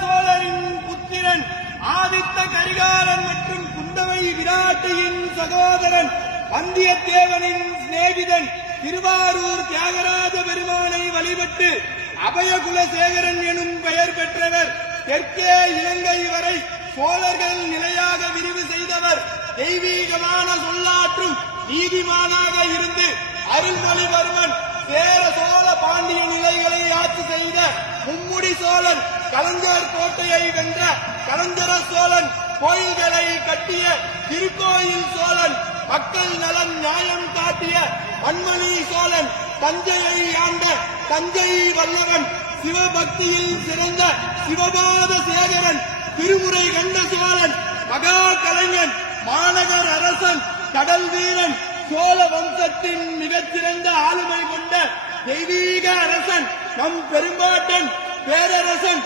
சோழரின் புத்திரன், ஆதித்த கரிகாலன் மற்றும் குந்தவை விராட்டியின் சகோதரன், வந்தியத்தேவனின் சிநேகிதன், திருவாரூர் தியாகராஜ பெருமானை வழிபட்டு அபயகுலசேகரன் எனும் பெயர் பெற்றவர். தெற்கே இலங்கை வரை சோழர்கள் நிலையாக விரிவு செய்தவர். தெய்வீகமான சொல்லாற்றும் நீதிமானாக இருந்து அருள்மொழிவர்மன் சேர சோழ பாண்டிய நிலைகளை ஆட்சி செய்த மும்முடி சோழன், கலங்கர் கோட்டையை வென்ற கலங்கர சோழன், கோயில்களை கட்டிய திருக்கோயில் சோழன், மக்கள் நலன் நியாயம் காட்டிய மண்மணி சோழன், தஞ்சையை ஆண்ட தஞ்சை வல்லவன், சிவபக்தியில் சிறந்த சிவபாத சேகரன், திருமுறை கண்ட சோழன், மகா கலைஞன், மாநகர் அரசன், கடல் வீரன், சோழ வம்சத்தின் மிகச்சிறந்த ஆளுமை கொண்ட தெய்வீக அரசன், நம் பெரும்பாட்டன் பேரரசன்